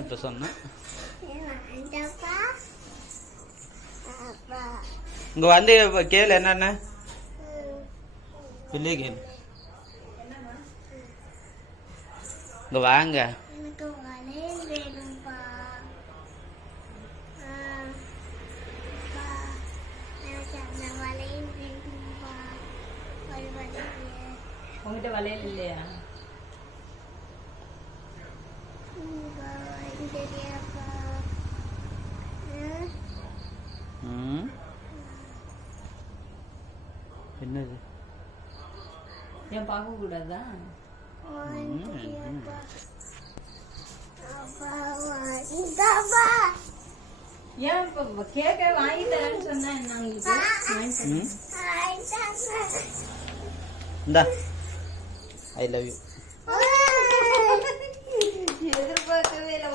இப்போ சொன்னேன் இங்க வந்து கேளு என்னென்ன பிள்ளை கேளு இங்க வாங்க உங்ககிட்ட வளையல் இல்லையா? என்னது ஏன் பார்க்க கூடாதா? ஏன் இப்ப கேக்க வாங்கி தரேன்னு சொன்னா என்ன உங்களுக்கு? இந்தா ஐ லவ் யூ. எதிர்பார்க்கவே இல்லை.